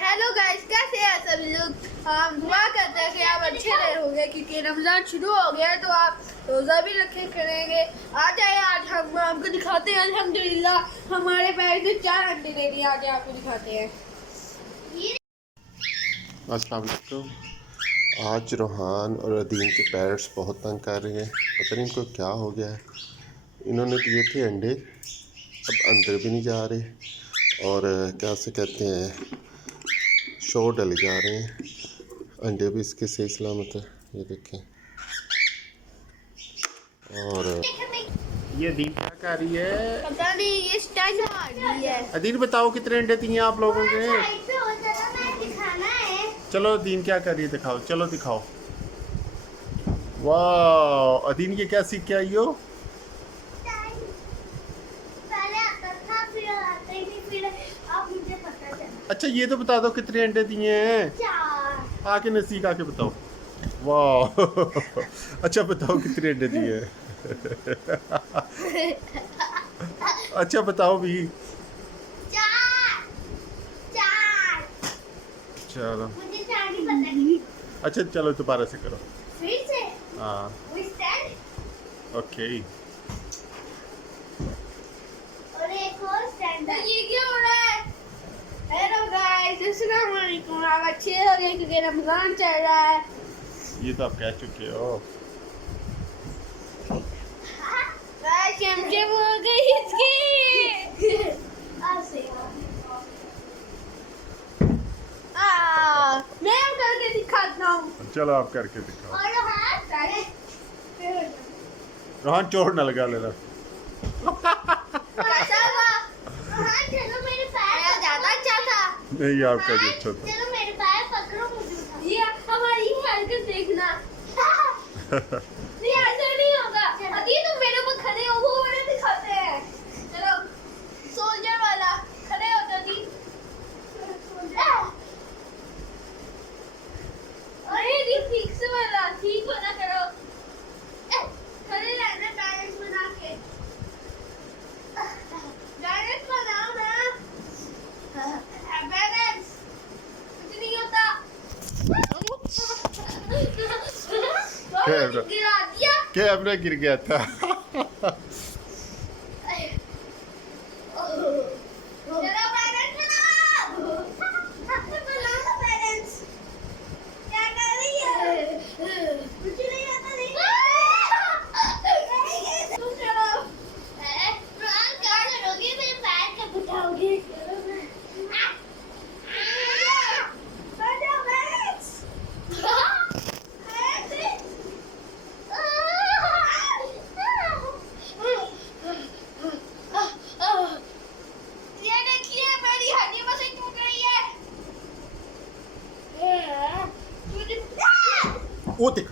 Hello guys, कैसे हैं सभी लोग। हम दुआ करते हैं कि आप अच्छे रहोगे क्योंकि रमज़ान शुरू हो गया है तो आप रोज़ा भी रखे करेंगे। आ जाए, आज हम आपको दिखाते हैं। अल्हम्दुलिल्लाह हमारे पैर से 4 अंडे दे दिए। आज आपको दिखाते हैं। अस्सलाम वालेकुम। आज रोहान और अदीन के पैरट्स बहुत तंग कर रहे हैं। पता नहीं इनको क्या हो गया है। इन्होंने दिए थे अंडे, अब अंदर भी नहीं जा रहे और क्या से कहते हैं शोर डले जा रहे हैं। अंडे भी इसके सही सलामत है, ये देखें। और ये अदीन क्या कर रही है? पता नहीं, ये स्टाइल मार रही है। अदीन बताओ कितने अंडे दिए आप लोगों के? चलो अदीन क्या कर रही है दिखाओ, चलो दिखाओ। वाह अदीन ये क्या सीख के आई हो? अच्छा ये तो बता दो कितने अंडे दिए हैं? आके नजदीक आके बताओ। वाह अच्छा बताओ कितने अंडे दिए हैं? अच्छा बताओ भी। चलो मुझे 4 नहीं पता। अच्छा चलो दोबारा से करो फिर से? हाँ ओके। और एक और स्टैंड है। ये क्या हो रहा है? हेलो गाइस, अस्सलाम वालेकुम। आप अच्छे हो गए क्योंकि रमजान चल रहा है। ये तो आप कह चुके हो। चमचम हो गई इसकी। मैं करके दिखाता हूँ। चलो आप करके दिखाओ। और रोहान चोट ना लगा लेना। कैसा हुआ? चलो मेरे पैर ज्यादा अच्छा था। नहीं आपका भी अच्छा था। चलो मेरे पैर पकड़ो, मुझे ये हमारी हरकत देखना। नहीं ऐसा नहीं होगा। अभी तुम मेरे ऊपर खड़े हो, वो वाला दिखाते हैं। चलो सोल्जर वाला खड़े हो जल्दी। अरे ये फिक्स वाला ठीक होना करो। खड़े रहना बैलेंस बना के। बैलेंस बनाओ ना। बैलेंस कुछ नहीं होता। गिरा दिया। कैमरा गिर गया था। चलो बैलेंस बनाओ। बनाओ बैलेंस। क्या कर रही है? कुछ नहीं आता। नहीं तुम चलो। रोहान क्या करोगे? मेरे पैर कब उठाओगे? वो देख